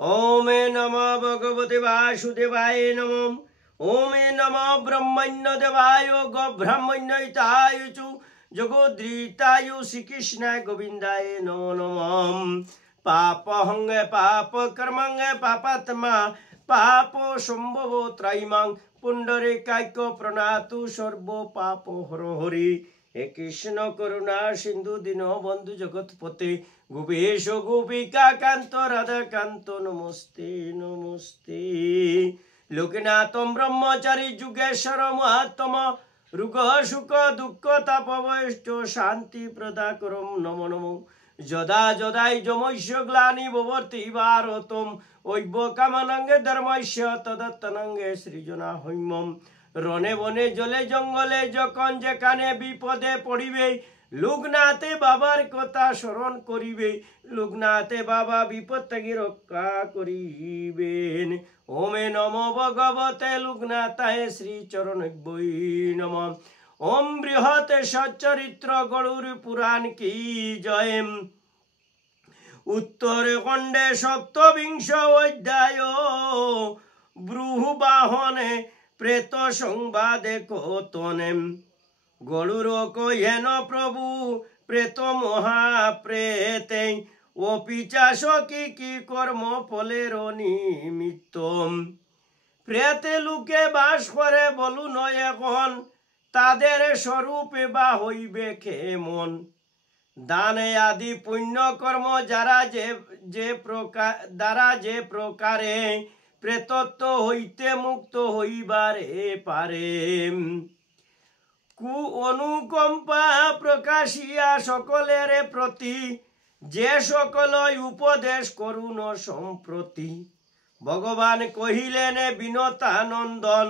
ओम नमो भगवते वासुदेवाय नमो। ओम नमो ब्रह्मण्य देवाय गो ब्रह्मण्यताय चु जगोद्रीताय श्रीकृष्णाय गोविंदाय नमो नमः। पापहंगे पाप कर्मंगे पापात्मा पाप संभव त्रैमां पुंडरीकाक्य प्रणातु सर्व पाप हर हरि। हे कृष्ण करुणा सिंधु दीनो बंधु जगतपते गोपेश गोपिका कांत राधा कांत नमस्ते नमस्ते। लोकनाथम ब्रह्मचारी जुगेश्वर महात्मा रुग सुख दुख तापवैष्ट शांति प्रदाकरम नमो नमो। यदा यदाई जमैष्य ग्लानि भवति भारतम ओइव कामनांगे धर्मस्य तदत्तनांगे सृजना হৈমম। रणे बने जले जंगले যখন যেখানে বিপদে পড়িবে লোকনাথে বাবার কথা স্মরণ করিবে লোকনাথে বাবা বিপদ থেকে রক্ষা করিবেন। ওমে নমো ভগবতে লোকনাথায় শ্রী চরণভ্যৈ নমঃ। ওম বৃহৎ সচ্চরিত্র গরুর পুরাণ কি জয়। उत्तरे खंडे सप्तविंश अध्याय ब्रूहबाहने प्रेत संवादे कथने। गरुड़ कहेन प्रभु प्रेत महाप्रेते अपिचास की कर्म फलेर निमित्त। प्रेते लोके बास करे बलुन एखन तादेर स्वरूपे बा हইবে केमन। दाने आदि पुण्य कर्म द्वारा जे प्रकारे प्रेतत्व हईते मुक्त हईबारे पारे। कु अनुकंपा प्रकाशिया सकलेर प्रति जे सकल उपदेश करुण सम्प्रति। भगवान कहिलेन बिनतानंदन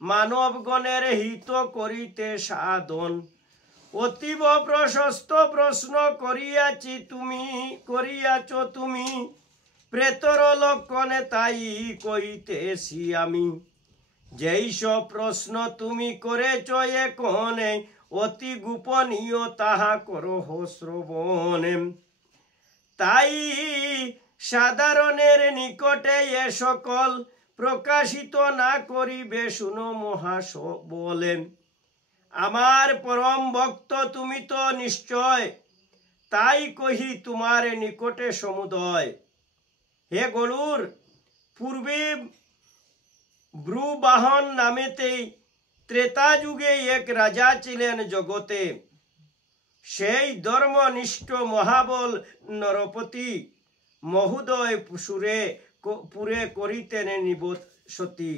मानवगणेर हित करिते साधन। अतीव प्रशस्त प्रश्न करियाच तुमी प्रेतर लक्षणे ताई कहितेছি আমি। যেই সব প্রশ্ন তুমি করেছ এখনে অতি গোপনীয় তাহা করহ শ্রবণ। তাই সাধারণের নিকটে এ সকল প্রকাশিত না করিবে শুনো মহাশ বলেন। আমার परम भक्त তুমি তো নিশ্চয় তাই কহি তোমার নিকটে সমুদয়। হে গরুর পূর্বে ব্রুবাহন নামেতে ত্রেতা যুগে এক রাজা ছিলেন জগতে। সেই ধর্মনিষ্ঠ মহাবল নরপতি মহোদয় পুরে করিতেন নিবসতি।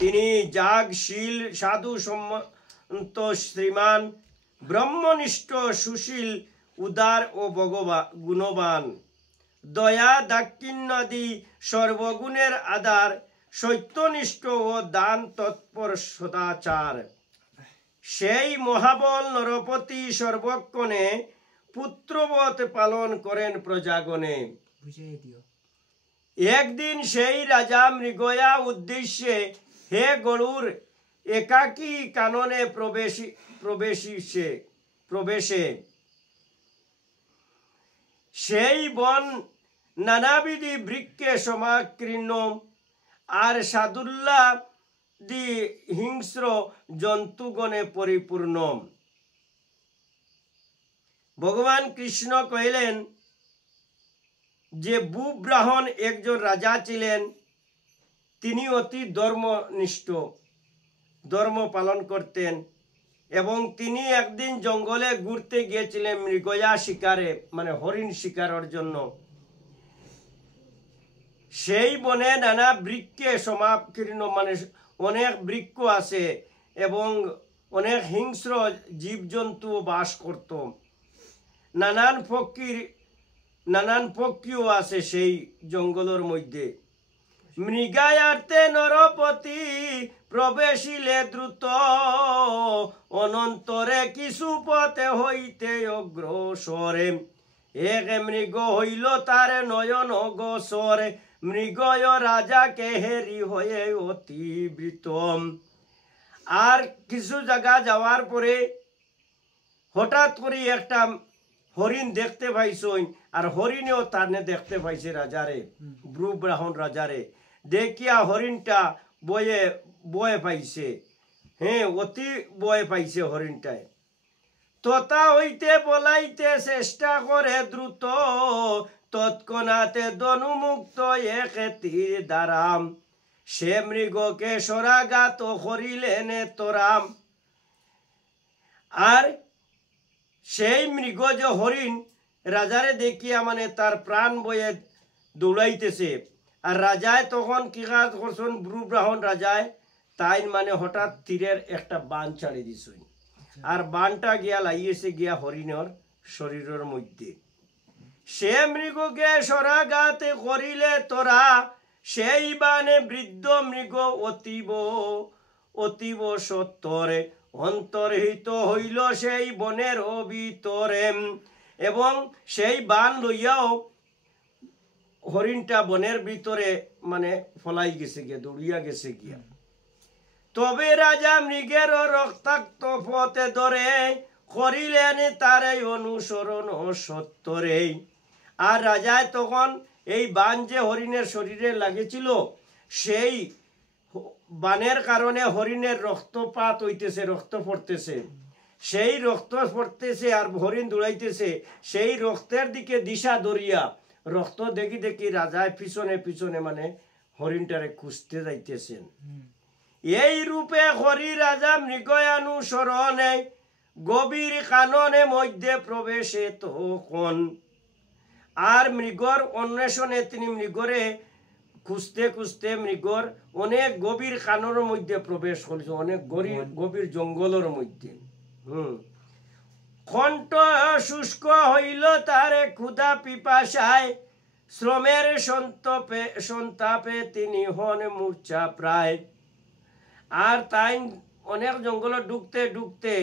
তিনি যাগশীল সাধু সন্ত শ্রীমান ব্রহ্মনিষ্ঠ সুশীল উদার ও গুণবান দয়া দাক্ষিণ্যাদি সর্বগুণের আধার সত্যনিষ্ঠ ও দান তৎপর সদাচার। সেই মহাবল নরপতি সর্বক্ষণে পুত্রবৎ পালন করেন প্রজাগণে। একদিন সেই রাজা মৃগয়া উদ্দেশ্যে হে গরুর একাকী কাননে প্রবেশে সেই বন নানাবিধি বৃক্ষে সমাকীর্ণ আর সাদুল্লাদি হিংস্র জন্তুগণে পরিপূর্ণ। ভগবান কৃষ্ণ কহিলেন যে বুব্রাহন একজন রাজা ছিলেন। তিনি অতি ধর্মনিষ্ঠ ধর্ম পালন করতেন এবং তিনি একদিন জঙ্গলে ঘুরতে গিয়েছিলেন মৃগয়া শিকারে মানে হরিণ শিকারের জন্য। সেই বনে নানা বৃক্ষে সমাকীর্ণ মানে অনেক বৃক্ষ আছে এবং অনেক হিংস্র জীবজন্তু বাস করত। নানান পক্ষীও আছে সেই জঙ্গলের মধ্যে। মৃগায়ার্তে নরপতি প্রবেশিলে দ্রুত অনন্তরে কিছু পথে হইতে অগ্রসরে। এক মৃগ হইল তার নয়ন গোসরে মৃগয় রাজাকে হেরি হয়ে অতিবৃত। আর কিছু জায়গা যাওয়ার পরে হঠাৎ করে একটা হরিণ দেখতে পাইছই আর হরিণেও তারনে দেখতে পাইছে রাজারে ব্রু ব্রাহ্মণ রাজারে দেখিয়া হরিণটা বয়ে পাইছে হ্যাঁ অতি বয়ে পাইছে হরিণটায় তথা হইতে বলাইতে চেষ্টা করে দ্রুত তৎক্ষণাতে ধনুমুক্ত এক তীর দ্বারাম সে মৃগকে সরাঘাত করিলেন তোরাম। আর সেই মৃগ যে হরিণ রাজারে দেখিয়া মানে তার প্রাণ বয়ে দৌড়াইতেছে আর রাজায় তখন কি কাজ করছেন ব্রু ব্রাহ্মণ রাজায় তাই মানে হঠাৎ তীরের একটা বান ছাড়ি দিছেন আর বানটা গিয়া লাগিয়েছে গিয়া হরিণের শরীরের মধ্যে সে মৃগকে সরাঘাত করিলে তোরা সেই বানে বৃদ্ধ মৃগ অতীব সত্তরে অন্তর্হিত হইল সেই বনের ভিতরে এবং সেই বান লইয়াও হরিণটা বনের ভিতরে মানে ফলাই গেছে গিয়া দৌড়িয়া গেছে গিয়া। তবে রাজা মৃগের রক্তাক্ত পথে ধরে করিলেন তারে অনুসরণ সত্তরে। আর রাজায় তখন এই বান যে হরিণের শরীরে লাগেছিল সেই বানের কারণে হরিণের রক্তপাত হইতেছে রক্ত পড়তেছে সেই রক্ত পড়তেছে আর হরিণ দৌড়াইতেছে সেই রক্তের দিকে দিশা ধরিয়া রক্ত দেখি দেখি রাজায় পিছনে পিছনে মানে হরিণটারে খুঁজতে যাইতেছেন। এই রূপে হরি রাজা মৃগয়ানুসরণে গভীর কাননে মধ্যে প্রবেশে তখন আর মৃগর অন্বেষণে তিনি মৃগরে খুঁজতে খুঁজতে মৃগর অনেক গভীর কাননের মধ্যে প্রবেশ করেছে অনেক গভীর জঙ্গলের মধ্যে কণ্ঠ শুষ্ক হইল তারে ক্ষুধা পিপাসায় শ্রমের সন্তাপে তিনি হন মূর্ছা প্রায়। আর তাই অনেক জঙ্গল ঢুকতে ঢুকতে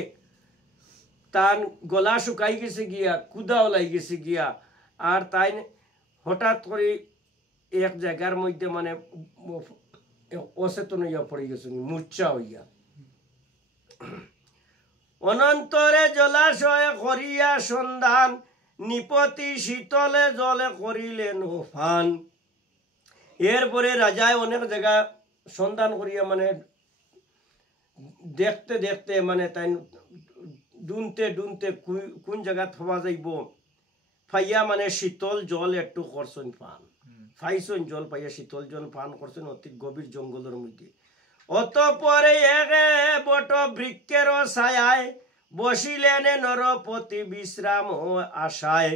তার গলা শুকাই গেছে গিয়া ক্ষুধাও লাই গেছে গিয়া আর তাই হঠাৎ করে এক জায়গার মধ্যে মানে অচেতন হইয়া পড়ে গেছে মূর্ছা হইয়া। অনন্তরে জলাশয় করিয়া সন্ধান নিপতি শীতলে জলে করিলেন ফান। এরপরে রাজায় অনেক জায়গা সন্ধান করিয়া মানে দেখতে দেখতে মানে তাই ডুনতে ডুনতে কোন জায়গা থবা যাইব পাইয়া মানে শীতল জল একটু করছেন পান পাইছেন জল পাইয়া শীতল জল পান করছেন অতি গভীর জঙ্গলের মধ্যে। অতঃপরে এক বট বৃক্ষের ছায়ায় বসিলেন নরপতি বিশ্রাম আশায়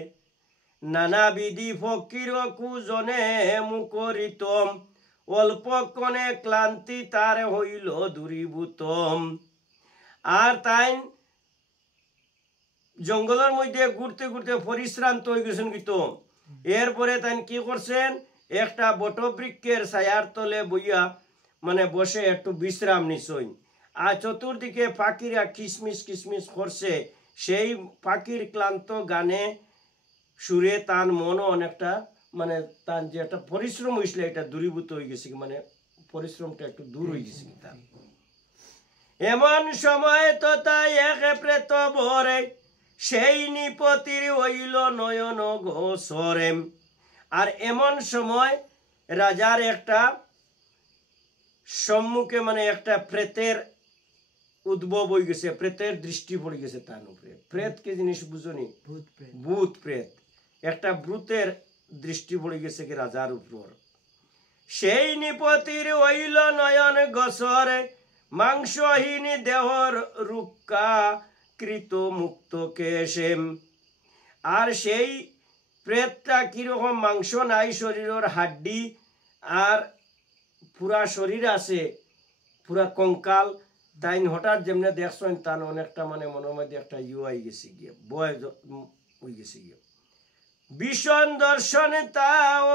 নানাবিধি ফকির কুজনে মুকরিতম অল্পক্ষণে ক্লান্তি তার হইল দূরীভূতম। আর তাই জঙ্গলের মধ্যে ঘুরতে ঘুরতে পরিশ্রান্ত হয়ে গেছেন কিন্তু এরপরে তাই কি করছেন একটা বটবৃক্ষের ছায়ার তলে বইয়া মানে বসে একটু বিশ্রাম নিছেন। আর চতুর্দিকে পাখিরা কিসমিস কিসমিস করছে সেই পাখির ক্লান্ত গানে সুরে তার মনও অনেকটা মানে তার যে একটা পরিশ্রম হয়েছিল এটা দূরীভূত হয়ে গেছে মানে পরিশ্রমটা একটু দূর হয়ে গেছে তার। এমন সময় তো তাই এক প্রেত ভরে সেই নিপতির হইল নয়ন গোসরে। আর এমন সময় রাজার একটা সম্মুখে মানে একটা প্রেতের উদ্ভব হয়ে গেছে প্রেতের দৃষ্টি পড়ে গেছে তার উপরে। প্রেত কি জিনিস বুঝনি? ভূত প্রেত একটা ভূতের দৃষ্টি পড়ে গেছে কি রাজার উপর। সেই নিপতির হইল নয়ন গোসরে মাংসহীন দেহর রুক্কা কৃত মুক্ত কেশেম। আর সেই প্রেতটা কিরকম মাংস নাই শরীরের হাড্ডি আর পুরা শরীর আছে পুরা কঙ্কাল তাই হঠাৎ যেমনি দেখছেন তার অনেকটা মানে মনের মধ্যে একটা আই গেছে গিয়ে বয় হয়ে গেছে গিয়ে। ভীষণ দর্শনে তাও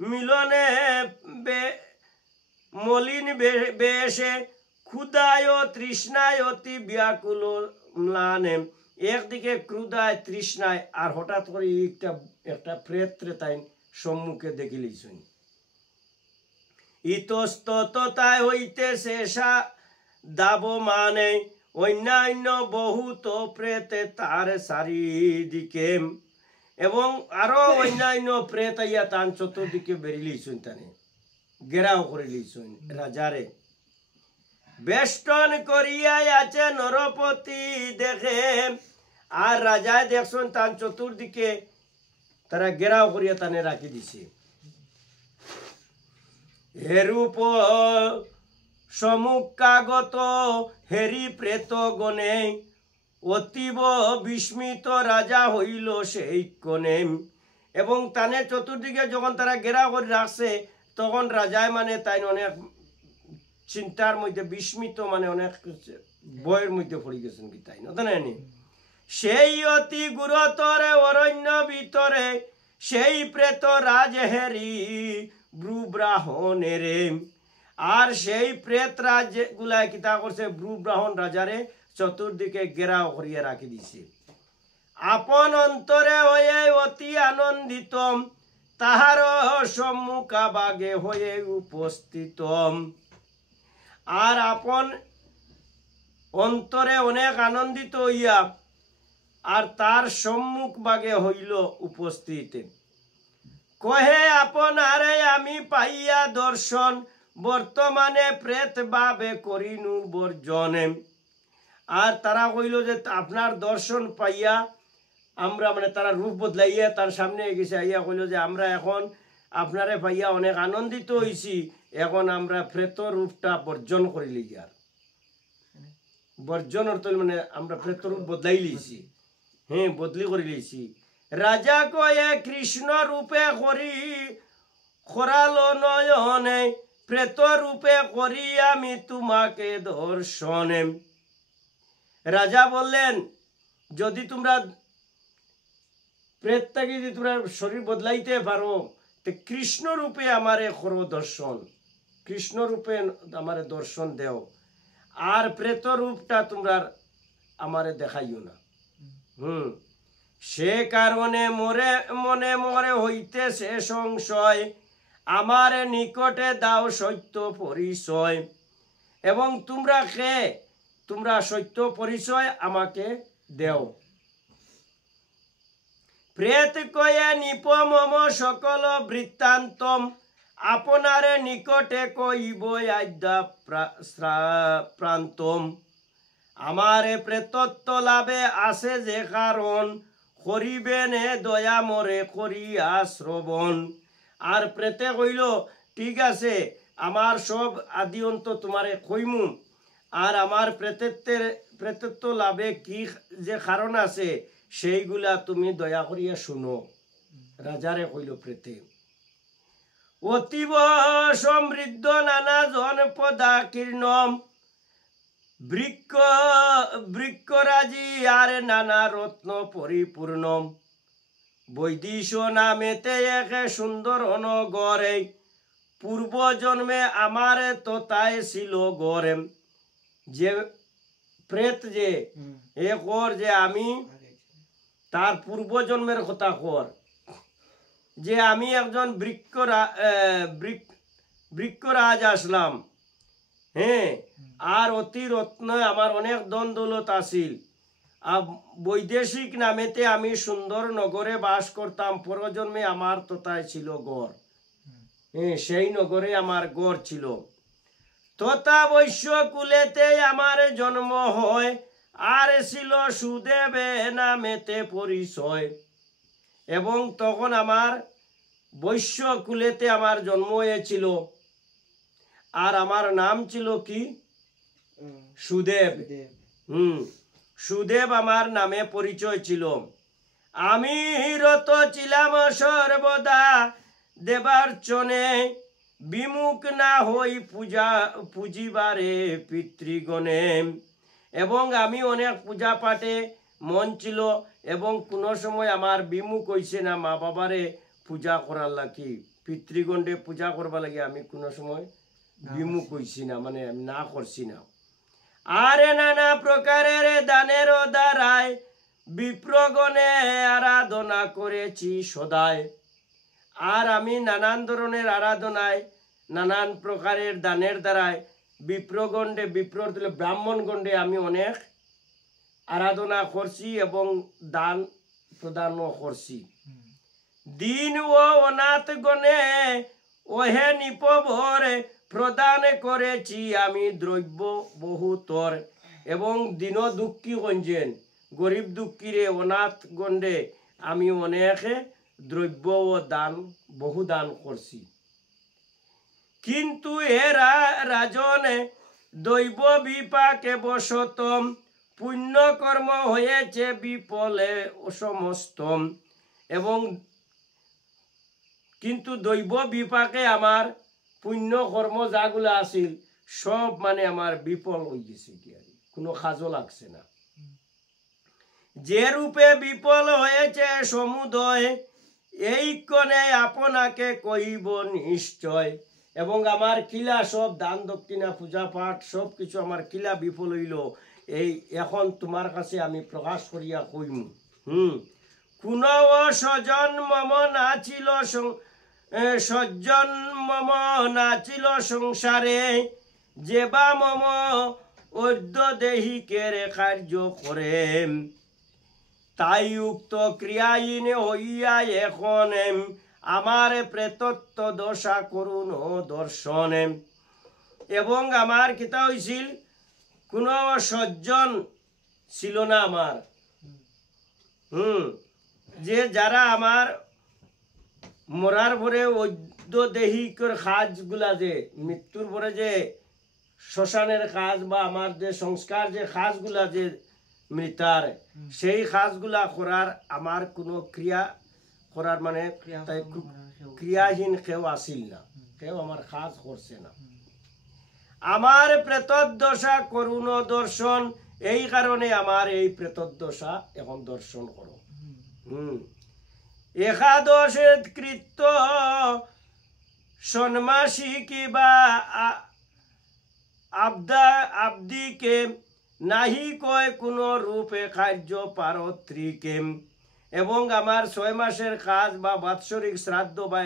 মিলনে মলিন বেশে ক্ষুধায় তৃষ্ণায় অতি ব্যাকুল ম্লানে। একদিকে ক্রুধায় তৃষ্ণায় আর হঠাৎ করে একটা প্রেত্রে তাই সম্মুখে দেখি লিছেন। ইতস্ততায় হইতে শেষা দাব মানে অন্যান্য বহুত প্রেতে তার চারিদিকে এবং আরো অন্যান্য প্রেত আইয়া তান চতুর্দিকে বেরিয়েছেন তানে ঘেরাও করে লিয়েছেন রাজারে বেষ্টন করিয়াই আছে নরপতি দেখে আর রাজায় দেখছেন তার চতুর্দিকে তারা ঘেরাও করিয়া তানে রাখি দিছে এরূপ সমুখাগত হেরি প্রেত গণে অতীব বিস্মিত রাজা হইল সেই কোণে এবং তানে চতুর্দিকে যখন তারা ঘেরাও করে রাখছে তখন রাজায় মানে তাই অনেক চিন্তার মধ্যে বিস্মিত মানে অনেক বয়ের মধ্যে পড়ে গেছেন কি তাই না জানেনি সেই অতি গুরুতরে অরণ্য ভিতরে সেই প্রেত রাজ হেরি ব্রুব্রাহণেরে আর সেই প্রেত রাজ গুলায় কিতা করছে ব্রুব্রাহণ রাজারে চতুর্দিকে ঘেরাও করিয়া রাখি দিছে আপন অন্তরে হয়ে অতি আনন্দিত তাহার সম্মুখা বাগে হয়ে উপস্থিত আর আপন অন্তরে অনেক আনন্দিত হইয়া আর তার সম্মুখ বাগে হইল উপস্থিত কহে আপনারে আমি পাইয়া দর্শন বর্তমানে প্রেত ভাবে করিনু বর্জনে আর তারা কইল যে আপনার দর্শন পাইয়া আমরা মানে তারা রূপ বদলাইয়া তার সামনে গেছে আইয়া কইল যে আমরা এখন আপনারে পাইয়া অনেক আনন্দিত হইছি এখন আমরা প্রেত রূপটা বর্জন করি লিয়ার বর্জন অর্থ মানে আমরা প্রেত রূপ বদলাই লিছি হ্যাঁ বদলি করে লিছি রাজা কয়ে কৃষ্ণ রূপে করি খরালো নয়নে প্রেত রূপে করি আমি তোমাকে দর্শনে রাজা বললেন যদি তোমরা প্রেতটাকে যদি তোমরা শরীর বদলাইতে পারো তো কৃষ্ণ রূপে আমারে করো দর্শন কৃষ্ণ রূপে আমারে দর্শন দেও আর প্রেত রূপটা তোমরা আমারে দেখাইও না সে কারণে মরে মনে মরে হইতেছে সংশয় আমার নিকটে দাও সত্য পরিচয় এবং তোমরা কে তোমরা সত্য পরিচয় আমাকে দেও প্রেত কয়ে নিপমম সকল বৃত্তান্তম আপনারে নিকটে কইব আদ্যা প্রান্তম আমারে প্রেতত্ব লাভে আছে যে কারণ করিবেনে দয়া মরে করিয়া শ্রবণ আর প্রেতে কইল ঠিক আছে আমার সব আদি অন্ত তোমারে কইমু আর আমার প্রেতত্ব লাভে কি যে কারণ আছে সেইগুলা তুমি দয়া করিয়া শুনো রাজারে কইল প্রেতে অতীব সমৃদ্ধ নানা জনপদাকীর্ণম বৃক্ষরাজি আর নানা রত্ন পরিপূর্ণম বৈদিশ নামেতে এক সুন্দর অনগরে পূর্ব জন্মে আমার তোতায় ছিল গরে যে প্রেত যে এ কর যে আমি তার পূর্ব জন্মের কথা কর যে আমি একজন বৃক্ষরাজ আসলাম হ্যাঁ আর অতি রত্ন আমার অনেক ধন দৌলত আছিল আর বৈদেশিক নামেতে আমি সুন্দর নগরে বাস করতাম পরজন্মে আমার তোতায় ছিল গড় হ্যাঁ সেই নগরে আমার গড় ছিল তোতা বৈশ্য কুলেতে আমার জন্ম হয় আর ছিল সুদেবে নামেতে পরিচয় এবং তখন আমার বৈশ্য কুলেতে আমার জন্ম হয়েছিল আর আমার নাম ছিল কি সুদেব সুদেব আমার নামে পরিচয় ছিল আমি রত ছিলাম সর্বদা দেবার্চনে বিমুখ না হই পুজিবারে পিতৃগণে এবং আমি অনেক পূজা পাঠে মন ছিল এবং কোনো সময় আমার বিমুখ হইছে না মা বাবারে পূজা করার লাগি পিতৃগণে পূজা করবার লাগে আমি কোনো সময় বিমুখ হইছি না মানে আমি না করছি না আরে নানা প্রকারের দানের দ্বারায় বিপ্রগণে আরাধনা করেছি সদায় আর আমি নানান ধরনের আরাধনায় নানান প্রকারের দানের দ্বারায় বিপ্রগণ্ডে বিপ্রর তুলে ব্রাহ্মণগণ্ডে আমি অনেক আরাধনা করছি এবং দান প্রদানও করছি। দিন ও অনাথ গণে ওহে নিপভরে প্রদান করেছি আমি দ্রব্য বহুতর। এবং দীন দুঃখী গঞ্জেন গরিব দুঃখীরে অনাথ গণ্ডে আমি অনেক দ্রব্য ও দান বহু দান করছি। কিন্তু এরা রাজনে দৈব বিপাকে বশতম পুণ্যকর্ম হয়েছে বিপলে সমস্ত। এবং কিন্তু দৈব বিপাকে আমার পুণ্য কর্ম যাগুলো আছিল সব মানে আমার বিফল হয়ে গেছে, কি আর কোনো কাজও লাগছে না। যে রূপে বিফল হয়েছে সমুদয় এই কনে আপনাকে কইব নিশ্চয়। এবং আমার কিলা সব দান দক্ষিণা পূজা পাঠ সব কিছু আমার কিলা বিফল হইল, এই এখন তোমার কাছে আমি প্রকাশ করিয়া কইম। কোন স্বজন মম নাছিল সজ্জন মম নাছিল সংসারে, যে বা মম অদ্য দেহিকের কার্য করে, তাই উক্ত ক্রিয়াহীন হইয়া এখন আমার প্রেতত্ব দশা করুন দর্শন। এবং আমার কিতা হইছিল, কোন সজ্জন ছিল না আমার, যে যারা আমার মরার পরে অদ্য দেহিকর কাজগুলা, যে মৃত্যুর পরে যে শ্মশানের কাজ বা আমার যে সংস্কার যে কাজগুলা যে মৃতার, সেই কাজগুলা করার আমার কোনো ক্রিয়া করার মানে ক্রিয়াহীন কেউ আসিল না, কেউ আমার কাজ করছে না। আমার প্রেতদশা করুণ দর্শন, এই কারণে আমার এই প্রেতদশা এখন দর্শন করো। একাদশে কৃত্য ষণ্মাসিকী বা আব্দিকে নাহি কয় কোন রূপে কার্য পারত্রিকে। এবং আমার 6 মাসের কাজ বা বাৎসরিক শ্রাদ্ধ বা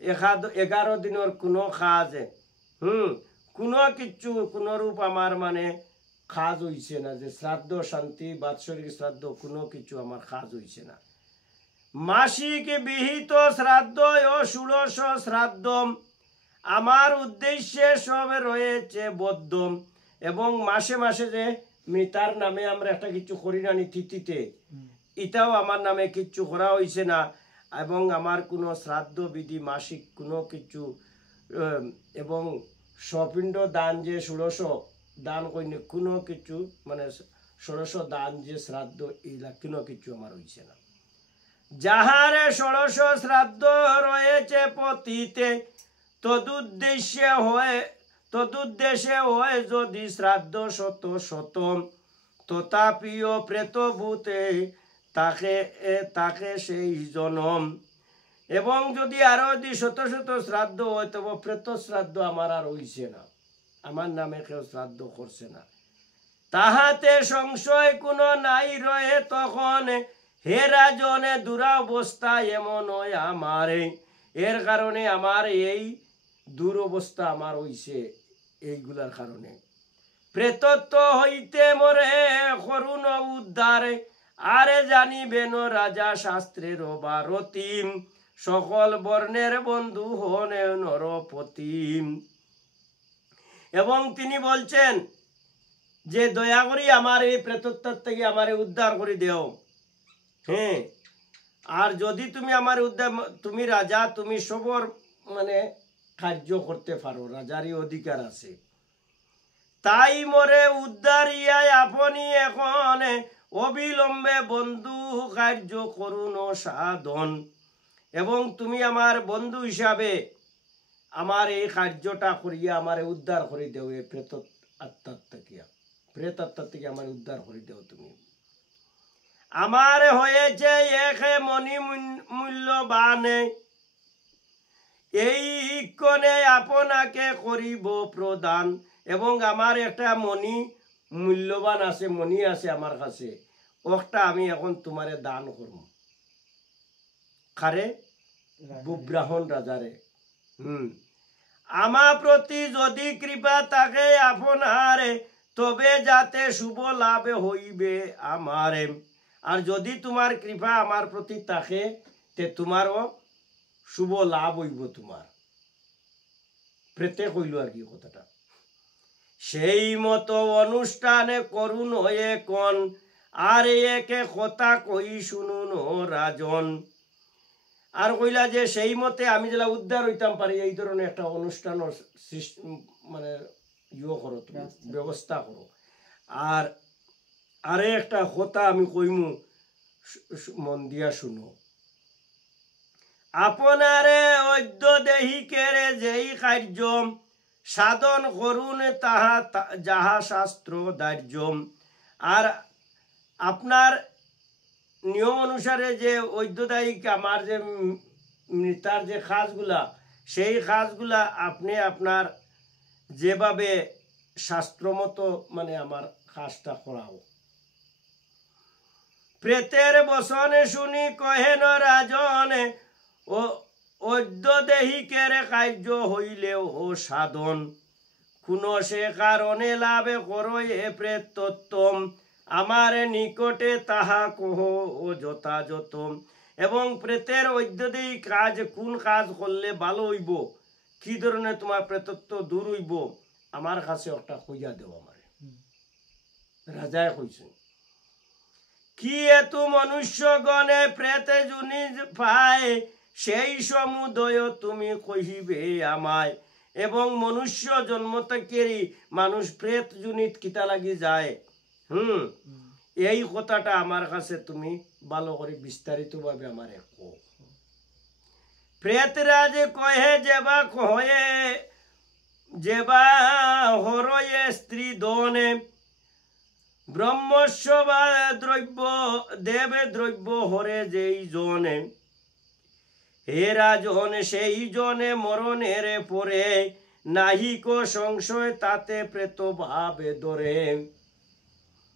11 দিনের কোনো কাজ কোনো কিছু কোন রূপ আমার মানে কাজ হইছে না, যে শ্রাদ্ধ শান্তি বাৎসরিক শ্রাদ্ধ কোনো কিছু আমার কাজ হইছে না। মাসিক বিহিত শ্রাদ্ধ ও ষোড়শ শ্রাদ্ধ আমার উদ্দেশ্যে সব রয়েছে বদ্ধ। এবং মাসে মাসে যে মৃতার নামে আমরা একটা কিছু করি না তিথিতে, এটাও আমার নামে কিচ্ছু করা হয়েছে না। এবং আমার কোনো শ্রাদ্ধ বিধি মাসিক কোনো কিছু, এবং সপিণ্ড দান যে ষোড়শ দান করিনি কোনো কিছু, মানে ষোড়শ দান যে শ্রাদ্ধ এইগুলা কোনো কিছু আমার হয়েছে না। যাহারে ষোড়শ শ্রাদ্ধ রয়েছে পতিতে তদুদ্দেশ্যে হয় যদি শ্রাদ্ধ শত শত, তথাপিও প্রেতভূতে তাকে সেই জনম। এবং যদি আরো যদি শত শত শ্রাদ্ধ হয় তবে প্রেত শ্রাদ্ধ আমার আর হইছে না, আমার নামে কেউ শ্রাদ্ধ করছে না। তাহাতে সংশয় কোনো নাই রয়ে তখন, হে রাজনে দুরাবস্থা এমন হয় আমারে। এর কারণে আমার এই দুরবস্থা আমার হইছে এইগুলার কারণে। প্রেতত্ব হইতে মরে করুণ উদ্ধারে, আরে জানিবেন রাজা শাস্ত্রের বারতিম, সকল বর্ণের বন্ধু হন নরপতিম। এবং তিনি বলছেন যে দয়া করি আমার এই প্রেতত্বের থেকে আমারে উদ্ধার করে দেও। আর যদি তুমি আমার উদ্ধার, তুমি রাজা, তুমি সবর মানে কার্য করতে পারো, রাজারই অধিকার আছে। তাই মরে উদ্ধার ইয়াই আপনি এখন অবিলম্বে বন্ধু কার্য করুন সাধন। এবং তুমি আমার বন্ধু হিসাবে আমার এই কার্যটা করিয়া আমার উদ্ধার করে দেও, এই প্রেত আত্মার থেকে আমার উদ্ধার করে দেও তুমি। আমার হয়েছে এক মণি মূল্যবান, এই কনে আপনাকে করিব প্রদান। এবং আমার একটা মণি মূল্যবান আছে, মণি আছে আমার কাছে, ওটা আমি এখন তোমারে দান করব। কারে? ব্রাহ্মণ রাজারে। আমার প্রতি যদি কৃপা থাকে আপনারে, তবে যাতে শুভ লাভ হইবে আমারে। আর যদি তোমার কৃপা আমার প্রতি থাকে, তে তোমারও শুভ লাভ হইব তোমার। প্রেতে কইল আর কি কথাটা। সেই মতো অনুষ্ঠানে করুন হয়ে কন, আর একে কথা কই শুনুন রাজন। আর কইলা যে সেই মতে আমি যেটা উদ্ধার হইতাম পারি, এই ধরনের একটা অনুষ্ঠান মানে করো, তুমি ব্যবস্থা করো। আর আরে একটা কথা আমি কইমু, মন দিয়া শুনো। আপনারে অদ্য দেহিকেরে যেই কার্য সাধন করুন, তাহা যাহা শাস্ত্র দার্যম। আর আপনার নিয়ম অনুসারে যে ঐদ্যদায়িক আমার যে মৃতার যে কাজগুলা, সেই কাজগুলা আপনি আপনার যেভাবে শাস্ত্রমতো মানে আমার কাজটা করাও। প্রেতের বসনে শুনি কহেন রাজনে, ও অদ্য দেহিকের কার্য হইলেও ও সাধন, কোন সে কারণে লাভে করো এ প্রেত তত্ত্বম, আমার নিকটে তাহা কহ ও যথাযথ। এবং প্রেতের ঐদ্যদিক কাজ, কোন কাজ করলে ভালো হইব, কি ধরনের তোমার প্রেতত্ব দূর হইব, আমার কাছে একটা কইয়া দেও আমারে। রাজায় কইছেন, কি এত মনুষ্যগণে প্রেতে জুনি পায়, সেই সমুদয় তুমি কহিবে আমায়। এবং মনুষ্য জন্ম থেকেই মানুষ প্রেত জুনিত কিতা লাগি যায়। এই কথাটা আমার কাছে তুমি ভালো করে বিস্তারিত ভাবে আমার কো। প্রেতরা যে কহে যেবা কহে, যেবা হরয়ে স্ত্রী দনে, ব্রহ্মস্ব বা দ্রব্য দেবে দ্রব্য হরে যেই জনে, হে রাজন সেই জনে মরণের পরে, নাহিক সংশয় তাতে প্রেত ভাবে ধরে।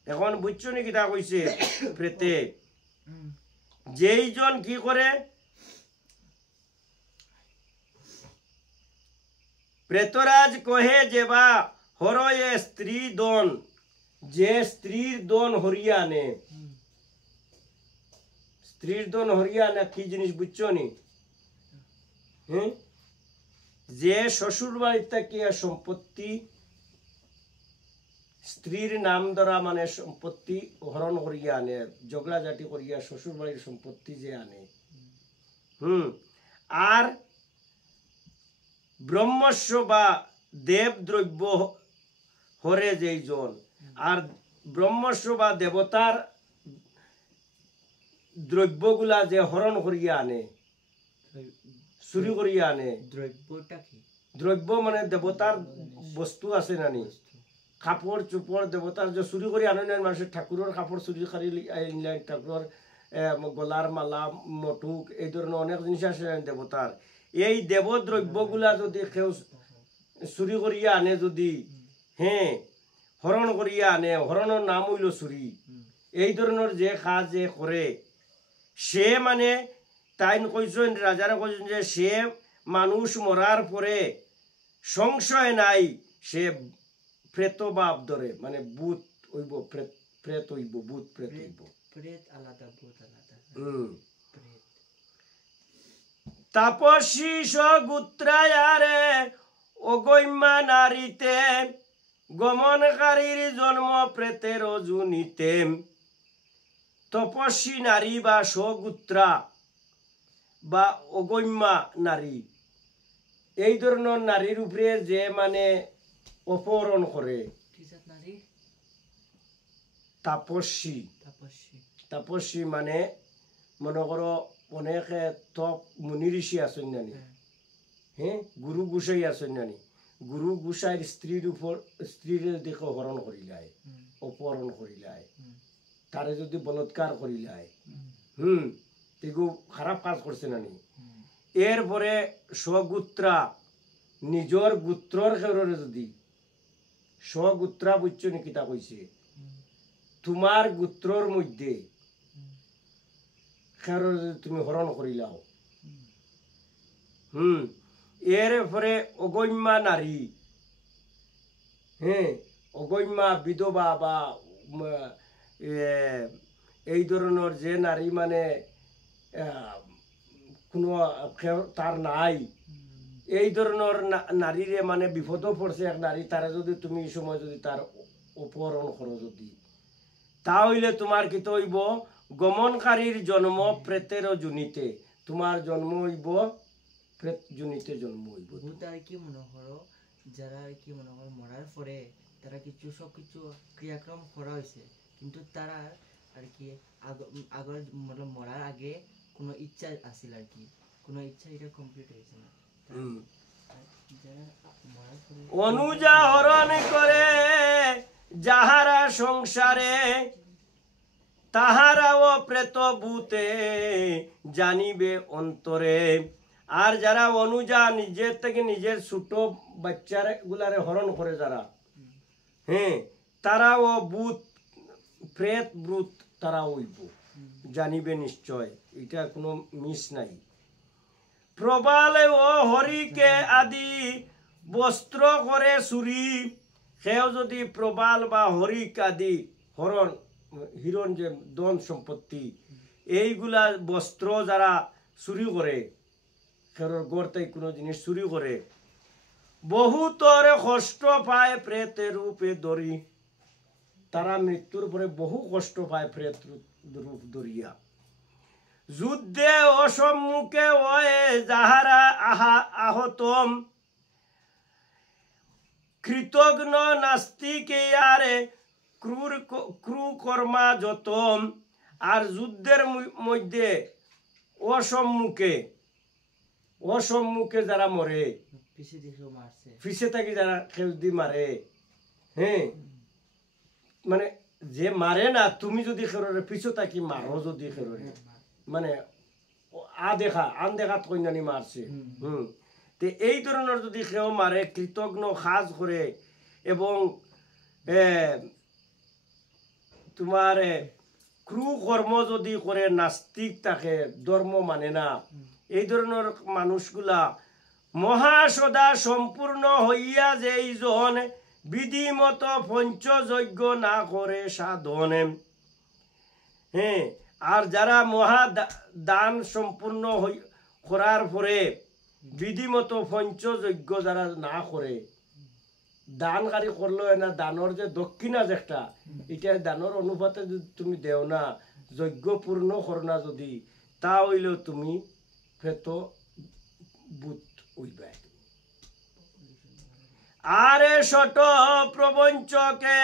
এখন বুঝছো নাকি তা কইছে প্রেতে, যেই জন কি করে, প্রেতরাজ কহে যেবা হরয়ে স্ত্রী দন, যে স্ত্রীর দন হরিয়া নে। স্ত্রীর দন হরিয়া না কি জিনিস বুঝছো নি? যে শ্বশুর বাড়ির থেকে সম্পত্তি স্ত্রীর নাম ধরা মানে সম্পত্তি হরণ করিয়া আনে, ঝগড়া ঝাঁটি করিয়া শ্বশুর বাড়ির সম্পত্তি যে আনে। আর ব্রহ্মস্ব বা দেব দ্রব্য হরে যেই জন, আর ব্রহ্মস্ব বা দেবতার দ্রব্যগুলা যে হরণ করিয়া আনে, চুরি করিয়া আনে। দ্রব্যটা কি? দ্রব্য মানে দেবতার বস্তু আছে নানি, কাপড় চোপড় দেবতার যে চুরি করে আনে না মানুষের, ঠাকুরের কাপড় চুরি করি আনলেন, ঠাকুরের গলার মালা মটুক এই ধরনের অনেক জিনিস আছে দেবতার। এই দেবদ্রব্যগুলা যদি কেউ চুরি করিয়া আনে, যদি হরণ করিয়া আনে, হরণের নাম হইল চুরি, এই ধরনের যে কাজ যে করে, সে মানে তাই কইছেন, রাজারা কইছেন যে সে মানুষ মরার পরে সংশয় নাই, সে প্রেত বাপ ধরে, মানে ভূত হইব, প্রেত হইব, ভূত প্রেত হইব। প্রেত আলাদা, ভূত আলাদা। তাপসী সগুত্রায়ারে অগম্যা নারীতে, গমনকারীর জন্ম প্রেতের জুনিতে। তপস্বী নারী বা সগুত্রা বা অগম্যা নারী, এই ধরনের নারীর উপরে যে মানে অপহরণ করে, তাপস্বী। তাপস্বী মানে মনে করো অনেকে তপ মুনি ঋষি আছেন নানি, গুরু গুসাই আছেন নানি, গুরু গুসাইর স্ত্রীর উপর, স্ত্রীর দেখো হরণ করিলায়, অপহরণ করিলায়, তারে যদি বলৎকার করিলায়, এগুলো খারাপ কাজ করছে নানি। এরপরে স্বগুত্রা, নিজর গুত্রর খেররে যদি, স্বগুত্রা বুঝছো নাকি তা কইছে, তোমার গুত্রর মধ্যে খেররে তুমি হরণ করিলাও, এর পরে অগম্যা নারী, হ্যাঁ, অগম্যা বিধবা বা এই ধরনের যে নারী মানে কোনো তার নাই, এই ধরনের নারীরে মানে বিপদও পড়ছে এক নারী, তারা যদি তুমি এই সময় যদি তার অপহরণ করো যদি, তাহলে তোমার কি হইব, গমনকারীর জন্ম প্রেতের জুনিতে, তোমার জন্ম হইব প্রেত জুনিতে জন্ম হইব। ভূত আর কি মনে করো, যারা আর কি মনে করো মরার পরে তারা কিছু সব কিছু ক্রিয়াক্রম করা হয়েছে, কিন্তু তারা আর কি আগর মরার আগে কোনো ইচ্ছা আছিল আর কি, কোনো ইচ্ছা এটা কমপ্লিট হয়েছে না। যারা মরার পরে অনুজা হরণ করে যাহারা সংসারে, তাহারাও প্রেত ভূতে জানিবে অন্তরে। আর যারা অনুজা নিজের থেকে নিজের ছোট বাচ্চার গুলারে হরণ করে যারা, হ্যাঁ, তারাও ভূত প্রেত ভূত তারা হইব, জানিবে নিশ্চয়, এটা কোনো মিস নাই। প্রবালে ও হরিকে আদি বস্ত্র করে চুরি, সেও যদি প্রবাল বা হরিক আদি হরণ হিরণ যে ধন সম্পত্তি এইগুলা বস্ত্র যারা চুরি করে, খেরোর গড়তে কোনো জিনিস চুরি করে, বহুতর কষ্ট পায় প্রেত রূপে ধরি, তারা মৃত্যুর পরে বহু কষ্ট পায় প্রেত রূপ ধরিয়া। যুদ্ধে অসম্মুখে হয়ে যাহারা আহতম, কৃতজ্ঞ নাস্তিক আরে ক্রুকর্মা যতম। আর যুদ্ধের মধ্যে অসম্মুখে যারা মরে, পিছে দেখেও মারছে, পিছে থাকি যারা খেল দি মারে, হ্যাঁ, মানে যে মারে না, তুমি যদি খেরোরে পিছু থাকি মারো যদি খেরোরে, মানে আন দেখা কন্যানি মারছে, তে এই ধরনের যদি কেউ মারে, কৃতজ্ঞ সাজ করে এবং তোমার ক্রুকর্ম যদি করে, নাস্তিক থাকে, ধর্ম মানে না, এই ধরনের মানুষগুলা মহাসদা সম্পূর্ণ হইয়া যেই জন বিধিমত পঞ্চযজ্ঞ না করে সাধনে, হ্যাঁ। আর যারা মহা দান সম্পূর্ণ করার পরে বিধিমত পঞ্চযজ্ঞ যারা না করে, দানকারী করলো না, দানর যে দক্ষিণা যেটা, এটা দানর অনুপাতে যদি তুমি দেও না, যজ্ঞ পূর্ণ করো না যদি, তা হইলেও তুমি প্রেত ভূত হইবে। আরে ছোট প্রবঞ্চকে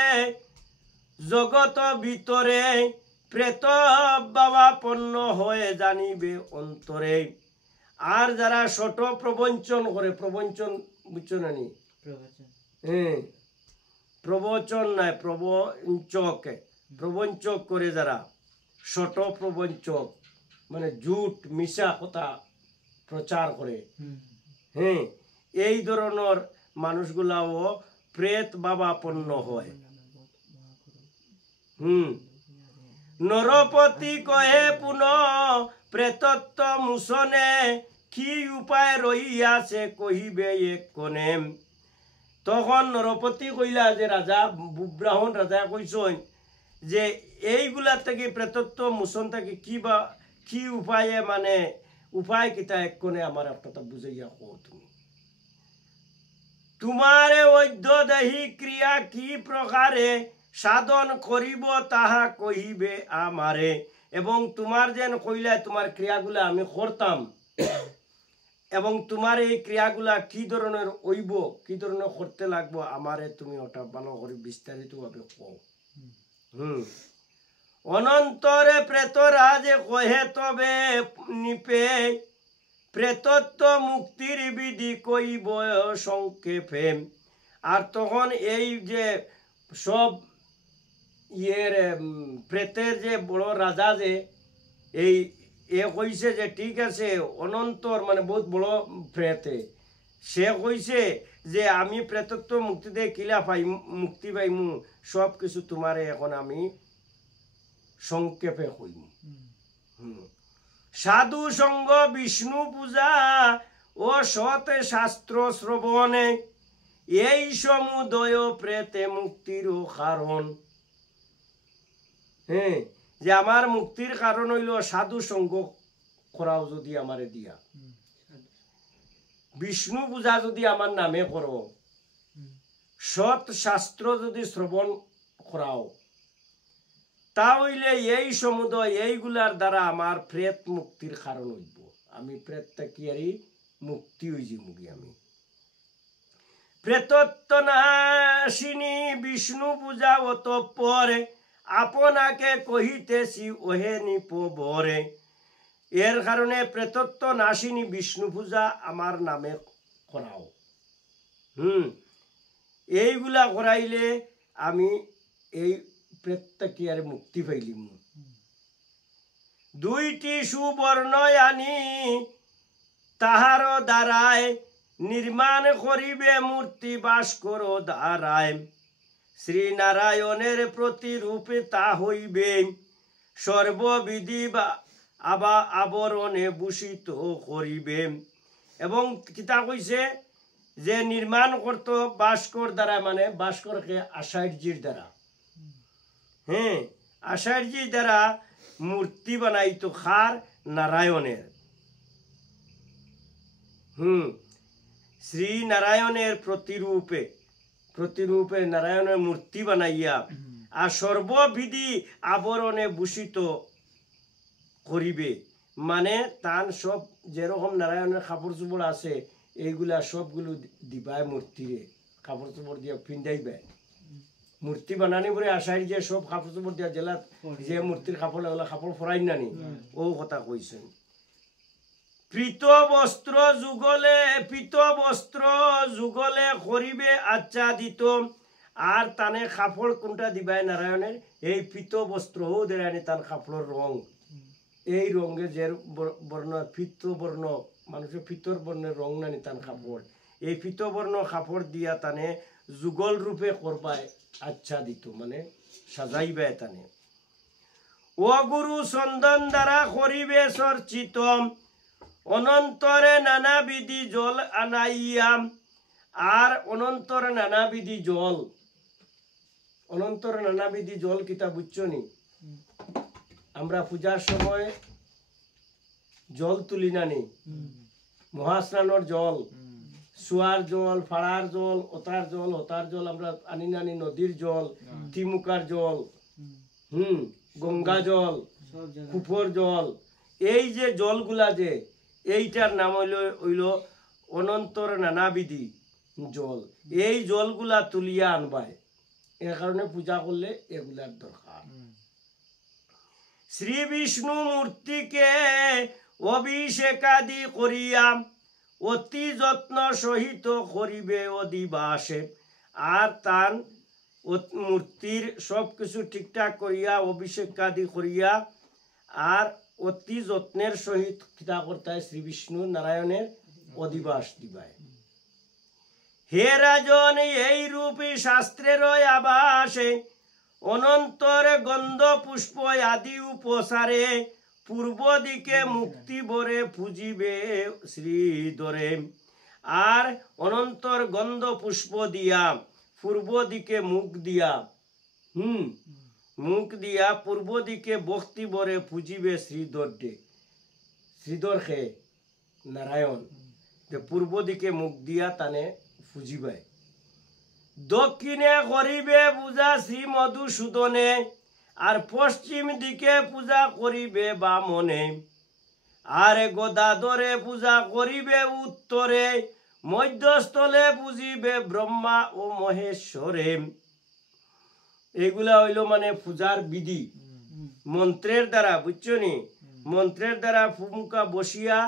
জগত ভিতরে, প্রেত বাবাপন্ন হয়ে জানিবে অন্তরে। আর যারা ছোট প্রবঞ্চন করে, প্রবঞ্চন বুঝছো না নি, হ্যাঁ, প্রবচন নাই, প্রবঞ্চক করে যারা, ছোট প্রবঞ্চক মানে জুট মিশা কথা প্রচার করে, হ্যাঁ, এই ধরনের মানুষগুলাও প্রেত বাবাপন্ন হয়। নরপতি কহে পুনঃ প্রেতত্ব মুসনে, কি উপায় রহিয়াছে কহিবে এক কোণে। তখন নরপতি কইলা, যে রাজা ব্রাহ্মণ রাজা কইসন যে এইগুলা থেকে প্রেতত্ব মুসন থেকে কি উপায়ে, মানে উপায় কিতা এক কোণে আমার একটা বুঝাইয়া কো তুমি। তোমারে ঐদ্য দেহি ক্রিয়া কি প্রকারে সাধন করিব তাহা কহিবে আমারে। এবং তোমার যেন কইলা তোমার ক্রিয়াগুলা আমি করতাম, এবং তোমার এই ক্রিয়াগুলা কি ধরনের হইব, কি ধরনের করতে লাগবো, আমারে তুমি ওটা ভালো করে বিস্তারিত ভাবে কও। অনন্তরে প্রেতরা যে কহে তবে নিপে, প্রেতত্ব মুক্তির বিধি কইব সংক্ষেপে। আর তখন এই যে সব প্রেতের যে বড় রাজা যে এই কইছে যে ঠিক আছে, অনন্তর মানে বহুত বড় প্রেতে, সে কইছে যে আমি প্রেতত্ব মুক্তিতে কিলা পাই, মুক্তি পাইমু, সব কিছু তোমারে এখন আমি সংক্ষেপে কইমু। সাধু সঙ্গ বিষ্ণু পূজা ও সৎ শাস্ত্র শ্রবণে, এই সমুদয় প্রেতে মুক্তির কারণ। হ্যাঁ, যে আমার মুক্তির কারণ হইল সাধু সঙ্গ করাও যদি আমারে দিয়া, বিষ্ণু পূজা যদি আমার নামে করো, সৎ শাস্ত্র যদি শ্রবণ করাও, তা হইলে এই সমুদয় এইগুলার দ্বারা আমার প্রেত মুক্তির কারণ হইব। আমি প্রেত থাকি আর মুক্তি হইছি মুগি। আমি প্রেতত্বনাশিনী বিষ্ণু পূজা অতঃপরে আপনাকে কহিতেছি ওহে নিপবরে। এর কারণে প্রেতত্ব নাশিনী বিষ্ণু পূজা আমার নামে করাও। এইগুলা করাইলে আমি এই প্রত্যেকে আর মুক্তি পাইলিম। দুইটি সুবর্ণ আনি তাহার দ্বারায় নির্মাণ করিবে মূর্তি ভাস্কর দ্বারায়। শ্রীনারায়ণের প্রতিরূপে তা হইবে সর্ববিধি আবরণে ভূষিত করিবে। এবং কিতা কইছে যে নির্মাণ করত ভাস্কর দ্বারা, মানে ভাস্করকে আষাঢ়জির দ্বারা, হ্যাঁ আষাঢ়জির দ্বারা মূর্তি বানাইতো খার নারায়ণের। শ্রী নারায়ণের প্রতিরূপে নারায়ণের মূর্তি বানাইয়া আর সর্ববিধি আবরণে ভূষিত করিবে। মানে তান সব যেরকম নারায়ণের কাপড় চোপড় আছে এইগুলা সবগুলো দিবায় মূর্তিরে, কাপড় চোপড় দিয়া পিন্ধাইবে। মূর্তি বানানি পরে আশাই যে সব কাপড় চোপড় দিয়া জেলা যে মূর্তির কাপড় ওগুলা কাপড় ফরাই নানি, ও কথা কইছেন। পীত বস্ত্র যুগলে করিবে আচ্ছাদিত। আর তানে কাপড় কোনটা দিবায় নারায়ণের এই পীত বস্ত্র দেয় তার কাপড়ের রং, এই রঙে যে বর্ণ পীত বর্ণ, মানুষের পিতর বর্ণের রং নানি তান কাপড়, এই পীত বর্ণ কাপড় দিয়া তানে যুগল রূপে করবায় আচ্ছাদিত, মানে সাজাইবে তানে। ও গুরু চন্দন দ্বারা করিবে চর্চিত অনন্তরে নানাবিধি জল আনাইয়াম। আর অনন্তরে নানাবিধি জল, অনন্তরে নানাবিধি জল কিতা বুঝছো নি? আমরা পূজার সময় জল তুলি নানি, মহাস্নানের জল, সুয়ার জল, ফাড়ার জল, ওতার জল, হতার জল আমরা আনি নানি, নদীর জল, তিমুকার জল, গঙ্গা জল, কুপোর জল, এই যে জলগুলা যে এইটার নাম হইল অনন্তর নানাবিধি জল। এই জলগুলা তুলিয়া আনবায়, এর কারণে পূজা করলে এগুলার দরকার। শ্রী বিষ্ণু মূর্তিকে অভিষেকাদি করিয়া অতি যত্ন সহিত করিবে অধিবাসে। আর তার মূর্তির সব কিছু ঠিকঠাক করিয়া অভিষেকাদি করিয়া আর অতি যত্নের সহিত কিতা করতে শ্রী বিষ্ণু নারায়ণের অধিবাস দিবায়। হে রাজন, এই রূপে শাস্ত্রের আবাসে অনন্তরে গন্ধ পুষ্প আদি উপসারে পূর্ব দিকে মুক্তি বরে পুজিবে শ্রীধরে। আর অনন্তর গন্ধ পুষ্প দিয়া পূর্ব দিকে মুখ দিয়া পূর্ব দিকে ভক্তি বরে পুজিবে শ্রীধরে। শ্রীধর খে নারায়ণ, পূর্ব দিকে মুখ দিয়া তানে পুজিবে। দক্ষিণে করিবে পূজা শ্রী মধুসূদনে, আর পশ্চিম দিকে পূজা করিবে বামনে। আর গদাধরে পূজা করিবে উত্তরে, মধ্যস্থলে পুজিবে ব্রহ্মা ও মহেশ্বরে। এগুলা হইল মানে পূজার বিধি মন্ত্রের দ্বারা, বুঝছো নি? মন্ত্রের দ্বারা ফুমুকা বসিয়া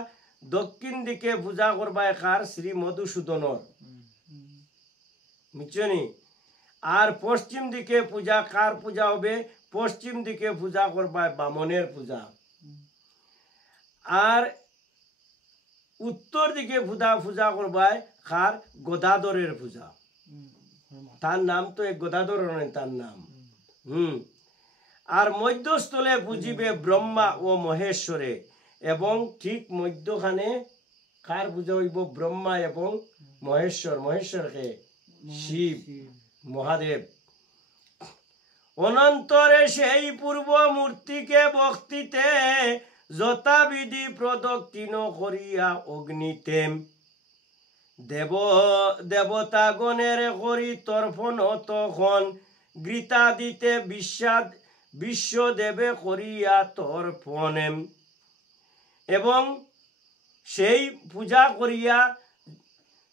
দক্ষিণ দিকে পূজা করবা একার শ্রী মধুসূদনর, বুঝছো নি? আর পশ্চিম দিকে পূজা কার পূজা হবে? পশ্চিম দিকে পূজা করবা বামনের পূজা। আর উত্তর দিকে পূজা করবা কার? গদাধরের পূজা। তার নাম তো এক গদাধর, তার নাম। আর মধ্যস্থলে পুজিবে ব্রহ্মা ও মহেশ্বরে, এবং ঠিক মধ্যখানে কার পূজা হইব? ব্রহ্মা এবং মহেশ্বর। মহেশ্বরকে শিব, মহাদেব। অনন্তরে সেই পূর্ব মূর্তিকে ভক্তিতে যথাবিধি প্রদক্ষিণ করিয়া অগ্নিতে দেবতাগণের করি তর্পণ। তখন গীতা দিতে বিশ্বদেবে করিয়া তর্পণ। এবং সেই পূজা করিয়া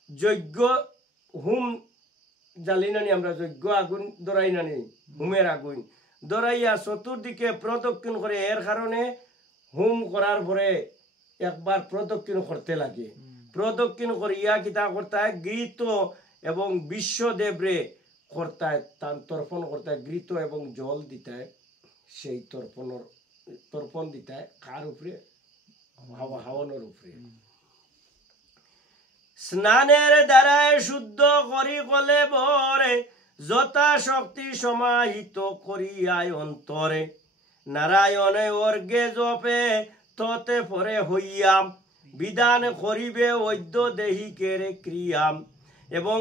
যজ্ঞ হুম জ্বালি নানি, আমরা যজ্ঞ আগুন ধরাই নানি, হুমের আগুন ধরাইয়া চতুর্দিকে প্রদক্ষিণ করে। এর কারণে হুম করার পরে একবার প্রদক্ষিণ করতে লাগে। প্রদক্ষিণ করিয়া কিতা করতায়? গীত এবং বিশ্বদেবরে করতায়, তার তর্পণ করতায়, গীত এবং জল দিতায়। সেই তর্পণ দিতায় কার উপরে? হাওয়ানোর উপরে। স্নানের দ্বারায় শুদ্ধ করি কলে বরে যথাশক্তি সমাহিত করিয়ায় অন্তরে নারায়ণে অর্ঘে জপে ততে পরে হইয়াম বিধান করিবে ঐদ্য দেহিকের ক্রিয়াম। এবং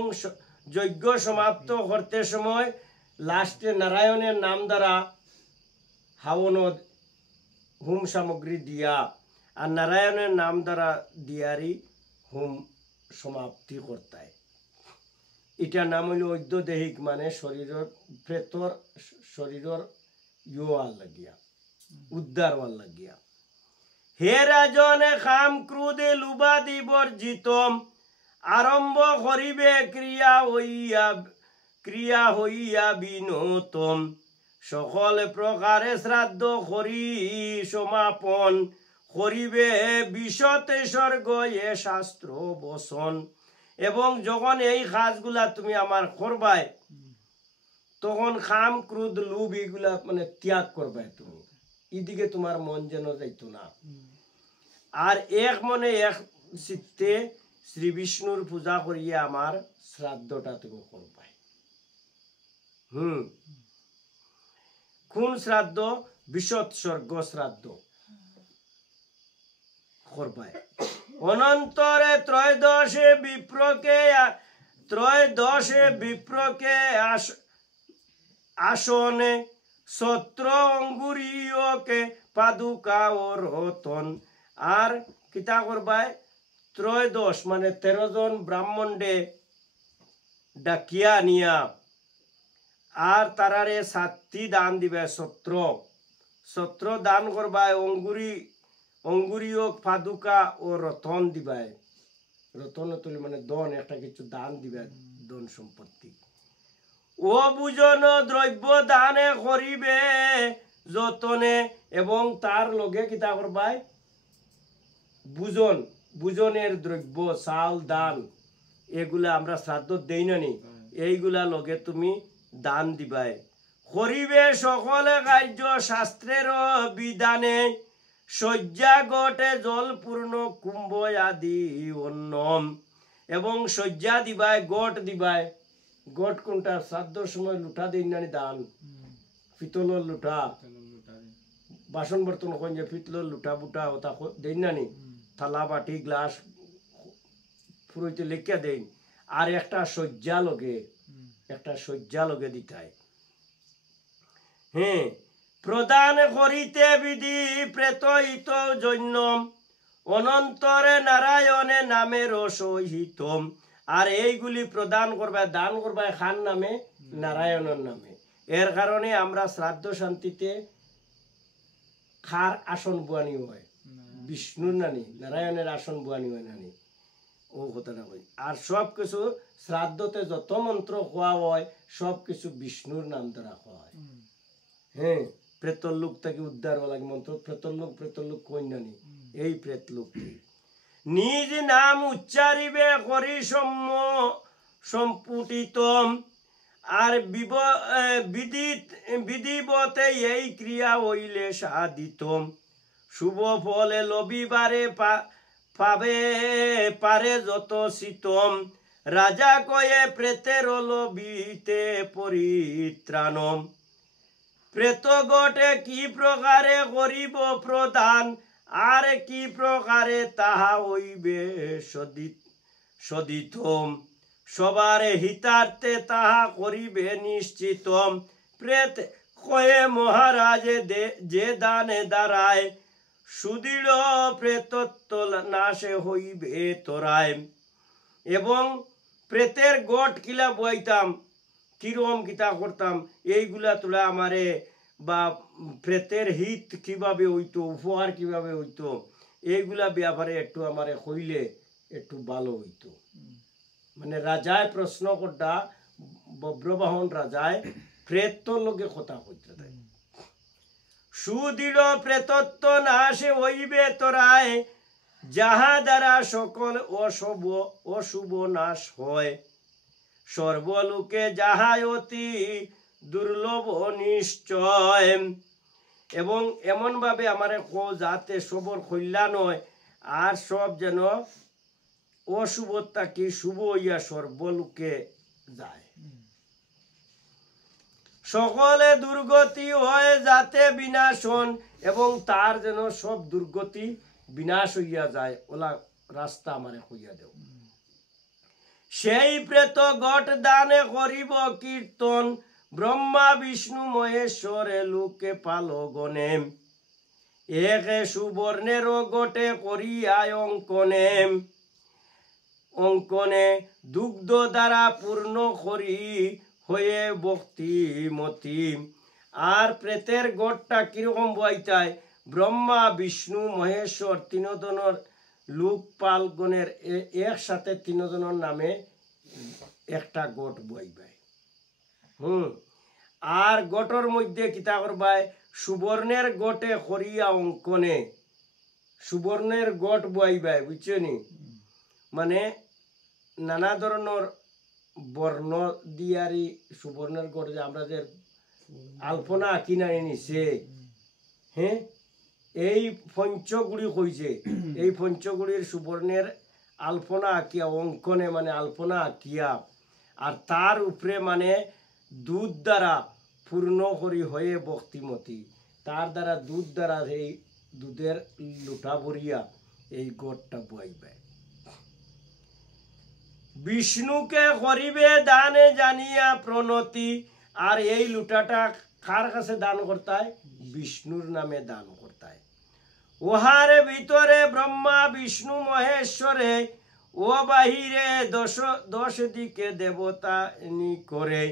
যজ্ঞ সমাপ্ত করতে সময় লাস্টে নারায়ণের নাম দ্বারা হাওন হুম সামগ্রী দিয়া, আর নারায়ণের নাম দ্বারা দিয়ারি হুম সমাপ্তি করতায়। এটার নাম হইল ঐদ্য দেহিক, মানে শরীরের প্রেতর শরীরের ইয়োয়ার লাগিয়া, উদ্ধার হওয়ার লাগিয়া। হে রাজনে কাম ক্রোধে লুবাদি বর্জিত আরম্ভ করিবে ক্রিয়া হইয়া বিনোতম সকল প্রকারে শ্রাদ্ধ করি সমাপন করিবে বিশতে স্বর্গ এ শাস্ত্র বসন। এবং যখন এই কাজগুলা তুমি আমার করবাই, তখন কাম ক্রোধ লোভ এগুলা মানে ত্যাগ করবে তুমি, এদিকে তোমার মন যেন যাইতো না। আর এক মনে এক চিত্তে শ্রী বিষ্ণুর পূজা করিয়া আমার শ্রাদ্ধটা তুমি করবে। কোন শ্রাদ্ধ? বিশোৎসর্গ শ্রাদ্ধ করবে। অনন্তরে ত্রয়োদশে বিপ্রকে আসনে সত্র অঙ্গুরীয়কে পাদুকা ও রতন। আর কিতা করবায়? ত্রয়োদশ মানে 13 জন ব্রাহ্মণে ডাকিয়া নিয়া আর তারারে 7টি দান দিবে। সত্র দান করবায়, অঙ্গুরীয় পাদুকা ও রতন দিবায়। রতন তুলি মানে দন, একটা কিছু দান দিবে, দন সম্পত্তি। ও বুজন দ্রব্য দানে করিবে যতনে। এবং তার লগে কিতা করবায়? বুজনের দ্রব্য, চাল দান, এগুলা আমরা শ্রাদ্ধ দেই না নি, এইগুলা লগে তুমি দান দিবাই। করিবে সকলে কার্য শাস্ত্রের বিধানে শয্যা গটে জলপূর্ণ কুম্ভ আদি অন্নম। এবং শয্যা দিবায়, গট দিবায়। গট কোনটা? শ্রাদ্ধর সময় লুটা দিন নানি দান, পিতলের লুটা, বাসন বর্তন কোন যে পিতলের লুটা বুটা ওটা দেন নানি, থালা বাটি গ্লাস পুরোইতে লেখা দেন। আর একটা শয্যা লগে দিতায়। প্রদান করিতে বিধি প্রেতহিত জন্য অনন্তরে নারায়ণে নামের সহিত। আর এইগুলি প্রদান করবে, দান করবে খান নামে, নারায়ণের নামে। এর কারণে আমরা শ্রাদ্ধ শান্তিতে খার আসন বুয়ানি হয়, বিষ্ণুর নানি, নারায়ণের আসন বুয়ানি হয় নানি, ও কথাটা কই। আর সব কিছু শ্রাদ্ধতে যত মন্ত্র খোয়া হয় সব কিছু বিষ্ণুর নাম দ্বারা খোয়া হয়। প্রেতর লোক থেকে উদ্ধার হওয়া লাগে মন্ত্র। প্রেতর লোক কই নানি, এই প্রেত লোক নিজ নাম উচ্চারিবে করি সম্পুটিত। আর বিধিবতে এই ক্রিয়া হইলে সাধিত শুভ ফলে লবিবারে পারে যত শীতম। রাজা কয়ে প্রেতের লবিতে পরিত্রাণম। প্রেত গটে কি প্রকারে করিব প্রদান আর কি প্রকারে তাহা হইবে সদিত সবার হিতার্থে তাহা করিবে নিশ্চিত প্রেত কয়ে মহারাজে যে দানে দাঁড়ায় সুদৃঢ় প্রেতত্ব নাশে হইবে তোরায়। এবং প্রেতের গট কিলা বইতাম, কিরম কিতা করতাম, এইগুলা তোলা আমারে বা প্রেতের হিত কিভাবে হইতো, উপহার কিভাবে হইতো, এইগুলা ব্যাপারে একটু আমারে কইলে একটু ভালো হইতো। মানে রাজায় প্রশ্ন করতা, বব্রবাহন রাজায় প্রেতর লগে কথা কইতে দেয়। সুদৃঢ় প্রেতত্ব নাশে হইবে তোরায় যাহা দ্বারা সকল অশুভ নাশ হয় সর্বলোকে যাহাই অতি দুর্লভ নিশ্চয়। এবং এমন ভাবে আমারে যাতে সবর কল্যাণ হয় আর সব যেন অশুভতা কি শুভ হইয়া সর্বলোকে যায়, সকলে দুর্গতি হয় যাতে বিনাশন, এবং তার যেন সব দুর্গতি বিনাশ হইয়া যায়, ওলা রাস্তা আমারে হইয়া দেও। সেই প্রেত গট দানে করিব কীর্তন ব্রহ্মা বিষ্ণু মহেশ্বরে লোকে পালো গণে একে সুবর্ণের গটে করিয়া অঙ্কনে দুগ্ধ দ্বারা পূর্ণ করি হয়ে ভক্তিমতি। আর প্রেতের গটটা কিরকম বইতায়, ব্রহ্মা বিষ্ণু মহেশ্বর তিনজনের লোকপালগণের একসাথে তিনজনের নামে একটা গট বইবাই। আর গটর মধ্যে কিতা করবাই, সুবর্ণের গটে করিয়া অঙ্কনে সুবর্ণের গট বইবাই, বুঝছনি? মানে নানা ধরনের বর্ণ দিয়ারি সুবর্ণের গট, যে আমরা যে আলপনা আঁকি নাই নিছে, হ্যাঁ, এই পঞ্চগুড়ি কইছে, এই পঞ্চগুড়ির সুবর্ণের আলপনা আঁকিয়া অঙ্কনে মানে আলপনা আঁকিয়া, আর তার উপরে মানে দুধ দ্বারা পূর্ণ করি হয়ে ভক্তিমতি, তার দ্বারা দুধ দ্বারা এই দুধের লুটা ভরিয়া এই গড়টা বইবে। বিষ্ণুকে করিবে দানে জানিয়া প্রণতি, আর এই লুটাটা কার কাছে দান করতায়? বিষ্ণুর নামে দান করতায়। ওহারে ভিতরে ব্রহ্মা বিষ্ণু মহেশ্বরে ও বাহিরে দশ দিকে দেবতা নি করে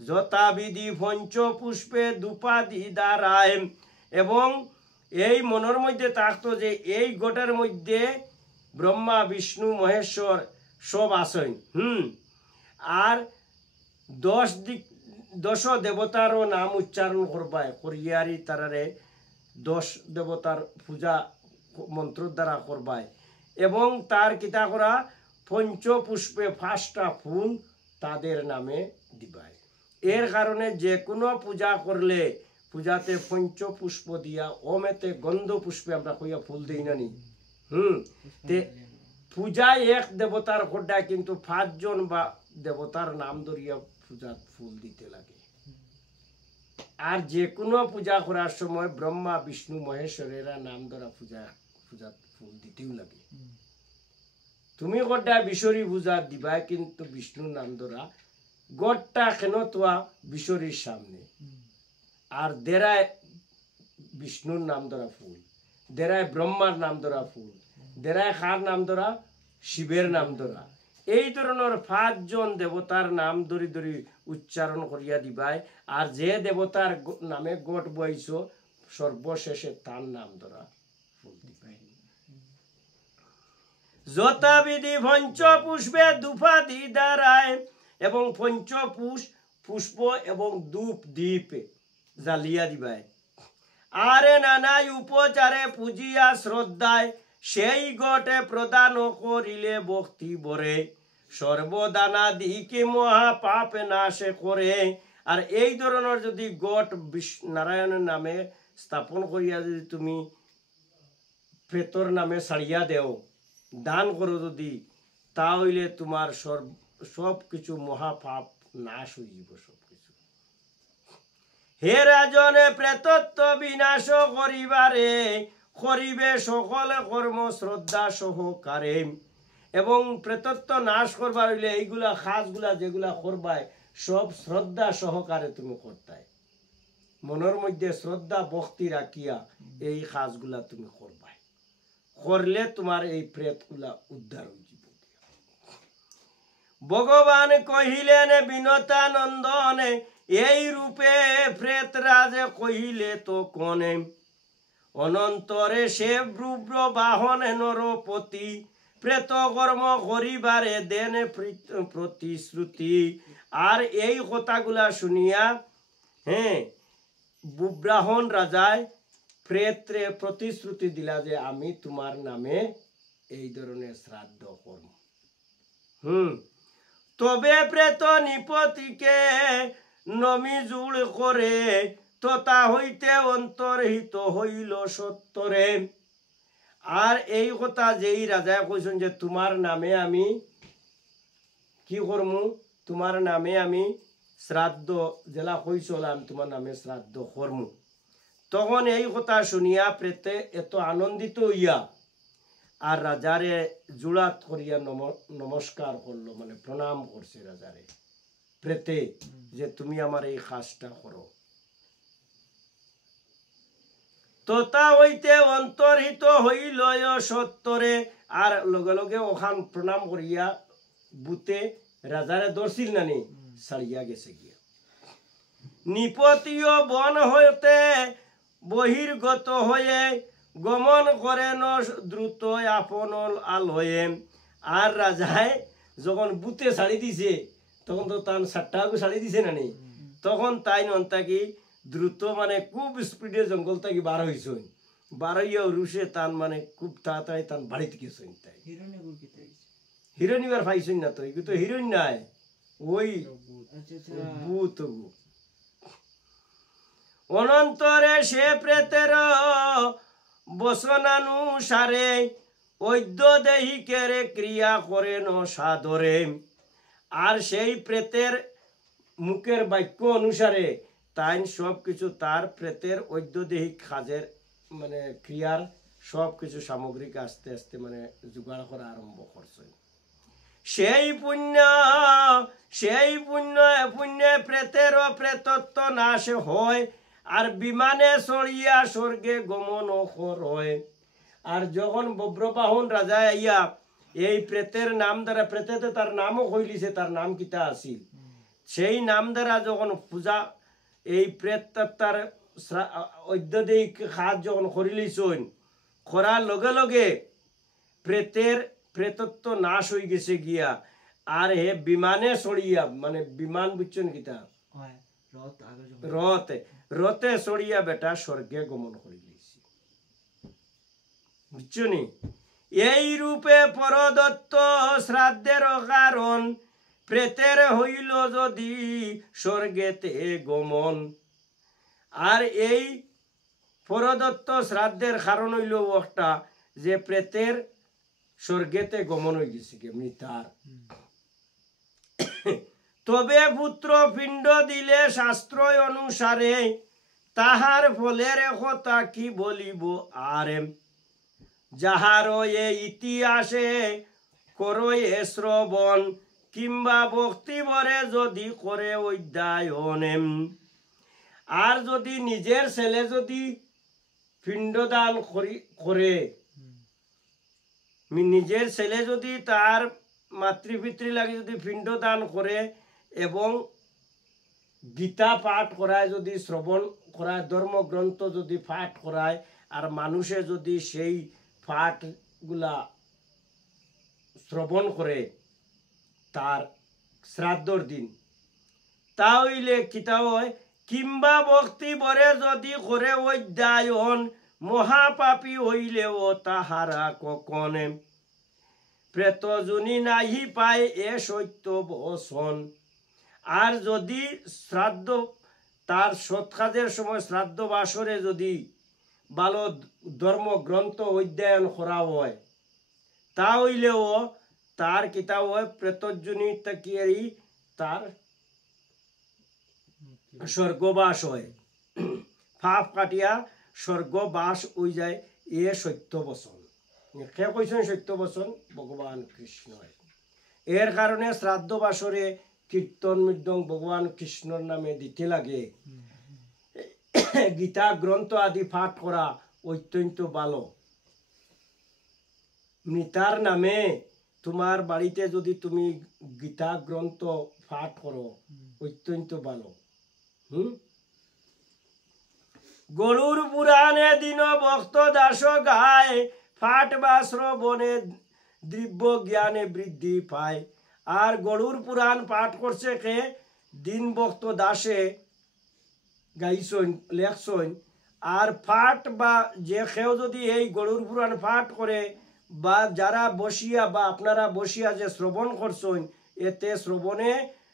যথাবিধি পঞ্চপুষ্পে দুপাদি দ্বারায়। এবং এই মনের মধ্যে থাকতো যে এই গোটের মধ্যে ব্রহ্মা বিষ্ণু মহেশ্বর সব আসেন। আর 10 দেবতারও নাম উচ্চারণ করবায়, করিয়ারি তারারে 10 দেবতার পূজা মন্ত্র দ্বারা করবায়, এবং তার কিতা করা পঞ্চপুষ্পে 5টা ফুল তাদের নামে দিবায়। এর কারণে যে কোনো পূজা করলে পূজাতে পঞ্চপুষ্প দিয়া, ওমেতে গন্ধ পুষ্পে আমরা কইয়া ফুল দিই না নি, তে পূজায় এক দেবতার ঘটা কিন্তু 5 জন বা দেবতার নাম ধরিয়া পূজার ফুল দিতে লাগে। আর যে কোনো পূজা করার সময় ব্রহ্মা বিষ্ণু মহেশ্বরেরা নাম ধরা পূজার ফুল দিতেও লাগে। তুমি গোটা বিশ্বরী পূজা দিবা, কিন্তু বিষ্ণুর নাম ধরা গোটা কেন তোয়া বিশ্বরীর সামনে, আর দেরায় বিষ্ণুর নাম ধরা ফুল, দেরায় ব্রহ্মার নাম ধরা ফুল, দেরায় কার নাম ধরা? শিবের নাম ধরা। এই ধরনের 5 জন দেবতার নাম ধরি ধরি উচ্চারণ করিয়া দিবাই। আর যে দেবতার নামে গোট বইছ সর্বশেষে তার নাম ধরা ফুল দিবাই। যথাবিধি পঞ্চপুষ্পে দুপাদি দ্বারায়, এবং পুষ্প এবং ধূপ দ্বীপ জ্বালিয়া দিবাই। আরে নানাই উপচারে পূজিয়া শ্রদ্ধায় সেই গটে প্রদান করিলে ভক্তি বরে সর্বদানা দিকে মহা পাপ নাশে করে। আর এই ধরনের যদি গট নারায়ণের নামে স্থাপন করিয়া যদি তুমি প্রেতর নামে ছাড়িয়া দেও, দান করো যদি, তাহলে তোমার সব কিছু মহাপাপ নাশ হয়ে যাব সব কিছু। হে রাজনে প্রেতত্ব বিনাশ করিবারে করিবে সকলে কর্ম শ্রদ্ধা সহকারে। এবং প্রেতত্ব নাশ করবার হইলে এইগুলা কাজগুলা যেগুলা করবায় সব শ্রদ্ধা সহকারে তুমি করতাই, মনের মধ্যে শ্রদ্ধা ভক্তি রাখিয়া এই কাজগুলা তুমি করবাই, করলে তোমার এই প্রেতগুলা উদ্ধার হয়ে যাবে। ভগবান কহিলেন বিনতানন্দনে, এই রূপে প্রেত রাজে কহিলে তো কনে, অনন্তরে সে ব্রুব্র বাহন নরপতি, প্রেত কর্ম করিবারে দেন প্রতিশ্রুতি। আর এই কথাগুলা শুনিয়া বুব্রাহন রাজায় প্রেত্রে প্রতিশ্রুতি দিলা যে আমি তোমার নামে এই ধরনের শ্রাদ্ধ করব। তবে প্রেত নিপতিকে নমিজুল করে, তথা হইতে অন্তর্হিত হইল সত্তরে। আর এই কথা যেই রাজা কইছেন যে তোমার নামে আমি কি করমু, তোমার নামে আমি শ্রাদ্ধ জেলা কইছিলাম তোমার নামে শ্রাদ্ধ করমু, তখন এই কথা শুনিয়া প্রেতে এত আনন্দিত হইয়া আর রাজারে জুড়াত করিয়া নমস্কার করলো, মানে প্রণাম করছে রাজারে প্রেতে, যে তুমি আমার এই কাজটা করো। তথা হইতে অন্তর্হিত হইল সত্তরে। আর লগে লগে ওখান প্রণাম করিয়া বুতে রাজারে দর্শিল নানি ছাড়িয়া গেছে গিয়া। নিপতীয় বন হইতে বহির্গত হয়ে গমন করেন দ্রুত আপন আলয়ে। আর রাজায় যখন বুতে ছাড়ি দিছে তখন তো তার সাতটাকে ছাড়ি দিছে নানি, তখন তাই নন্তাকি দ্রুত মানে খুব স্পিডে জঙ্গল থেকে বার হয়েছেন, বার হইয়া রুশে তান মানে খুব তাড়াতাড়ি তান বাড়িতে গেছেন। তাই হিরোইন এবার পাইছেন না, তো এগুলো তো হিরোইন নাই, ওই ভূত। অনন্তরে সে প্রেতের বসনানুসারে ঐদ্য দেহিকেরে ক্রিয়া করেন সাদরে। আর সেই প্রেতের মুখের বাক্য অনুসারে তাই সব কিছু তার প্রেতের ঐদ্যদেহিক কাজের মানে ক্রিয়ার সব কিছু সামগ্রিক আস্তে আস্তে মানে জোগাড় করা আরম্ভ করছে। সেই পুণ্যে প্রেতেরও প্রেতত্ব নাশ হয়, আর বিমানে চড়িয়া স্বর্গে গমন হয়। আর যখন বব্রবাহন রাজা আইয়া এই প্রেতের নাম দ্বারা, প্রেতেতে তার নামও কইলিছে, তার নাম কিতা আছিল, সেই নাম দ্বারা যখন পূজা এই প্রেতত্তার ঐদ্যদিক কাজ যখন করিলিছেন, করার লগে লগে প্রেতের প্রেতত্ব নাশ হয়ে গেছে গিয়া। আর হে বিমানে চড়িয়া, মানে বিমান বুঝছেন কিতা, রথে চড়িয়া বেটা স্বর্গে গমন করিলিছে, বুঝছনি। এই রূপে পরদত্ত শ্রাদ্ধের কারণ, প্রেতের হইল যদি স্বর্গেতে গমন। আর এই পরদত্ত শ্রাদ্ধের কারণ হইল একটা, যে প্রেতের স্বর্গেতে গমন হয়ে গেছে এমনি তার। তবে পুত্র পিণ্ড দিলে শাস্ত্র অনুসারে, তাহার ফলের কথা কি বলিব আর। যাহার এ ইতিহাসে করো এ শ্রবণ, কিংবা ভক্তি ভরে যদি করে অধ্যায়ন। আর যদি নিজের ছেলে যদি পিণ্ডদান করে, নিজের ছেলে যদি তার মাতৃপিতৃ লাগে যদি পিণ্ডদান করে, এবং গীতা পাঠ করায়, যদি শ্রবণ করায়, ধর্মগ্রন্থ যদি পাঠ করায়, আর মানুষে যদি সেই পাঠগুলা শ্রবণ করে তার শ্রাদ্ধর দিন, তা হইলে কিতা হয়, কিংবা ভক্তি বরে যদি করে অধ্যায়ন, মহাপাপী হইলেও তাহারা কখনে প্রেতজনী নাহি পায় এ সত্য বসন। আর যদি শ্রাদ্ধ তার সৎ কাজের সময় শ্রাদ্ধ বাসরে যদি ভালো ধর্মগ্রন্থ অধ্যয়ন করা হয়, তা হইলেও তার কিতা হয়, প্রেতজনী তাকিয়ারি তার স্বর্গবাস হয়, পাপ কাটিয়া স্বর্গবাস হয়ে যায়। এ সত্য বচন। কে কইছেন সত্য বচন? ভগবান কৃষ্ণ। এর কারণে শ্রাদ্ধ বাসরে কীর্তন মৃদং ভগবান কৃষ্ণর নামে দিতে লাগে। গীতা গ্রন্থ আদি পাঠ করা অত্যন্ত ভালো। মৃতার নামে তোমার বাড়িতে যদি তুমি গীতা গ্রন্থ পাঠ করো অত্যন্ত ভালো। গরুর পুরাণে দিন ভক্ত দাস গায়, পাঠ বা শ্রবণে দিব্য জ্ঞানে বৃদ্ধি পায়। আর গরুর পুরাণ পাঠ করছে কে? দিন ভক্ত দাসে গাইছইন, লেখছইন। আর পাঠ বা যে কেউ যদি এই গরুর পুরাণ পাঠ করে বা যারা বসিয়া বা আপনারা বসিয়া যে শ্রবণ করছেন, এতে শ্রবণে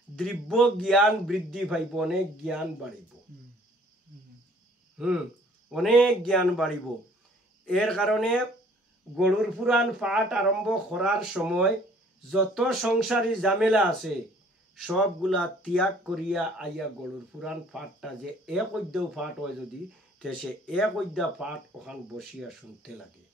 দিব্য জ্ঞান বৃদ্ধি পাইব, অনেক জ্ঞান বাড়িব। অনেক জ্ঞান বাড়িব। এর কারণে গরুর পুরাণ পাঠ আরম্ভ করার সময় যত সংসারী ঝামেলা আছে সবগুলা ত্যাগ করিয়া আইয়া গরুর পুরাণ পাঠটা যে এক অধ্যায় পাঠ হয় যদি, সে এক অধ্যায় পাঠ ওখান বসিয়া শুনতে লাগে।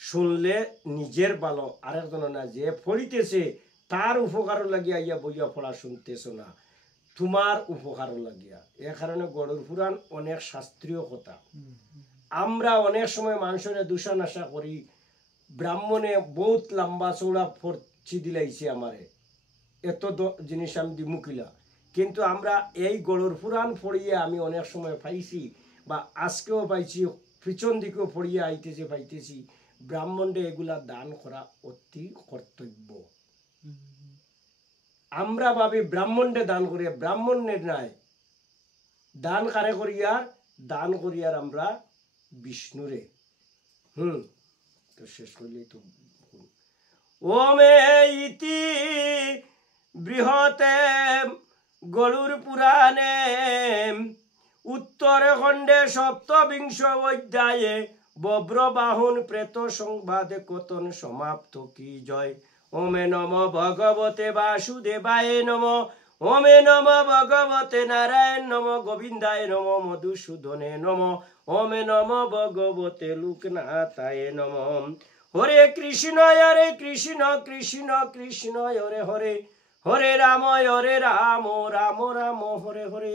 শুনলে নিজের ভালো, আরেকজন না যে পড়িতেছে তার উপকার লাগিয়া আইয়া বইয়া পড়া শুনতেছ না, তোমার উপকার লাগিয়া। এ কারণে গরুর পুরাণ অনেক শাস্ত্রীয় কথা। আমরা অনেক সময় মানুষের দূষণাশা করি, ব্রাহ্মণে বহুত লম্বা চৌড়া ফরচি দিলাইছে আমারে, এত জিনিস আমি দিমুকিলা। কিন্তু আমরা এই গরুর পুরাণ পড়িয়ে আমি অনেক সময় পাইছি বা আজকেও পাইছি, পিছন দিকেও পড়িয়ে আইতেছে পাইতেছি, ব্রাহ্মণে এগুলা দান করা অতি কর্তব্য। আমরা ভাবি ব্রাহ্মণে দান করিয়া, ব্রাহ্মণের নাই দান কারে করিয়ার? দান করিয়ার আমরা বিষ্ণুরে। তো শেষ করলেই তো ওমে ইতি বৃহতে গরুর পুরাণে উত্তর খণ্ডে সপ্তবিংশ অধ্যায়ে বব্রবাহন প্রেত সংবাদে কথন সমাপ্ত কি জয়। ওমে নম ভগবতে বাসুদেবায় নম, ওমে নম ভগবতে নারায়ণ নম, গোবিন্দায় নম মধুসূদনে নম, ওমে নম ভগবতে লোকনাথায় নম। হরে কৃষ্ণ কৃষ্ণ কৃষ্ণ হরে হরে, হরে রাম রাম রাম হরে হরে।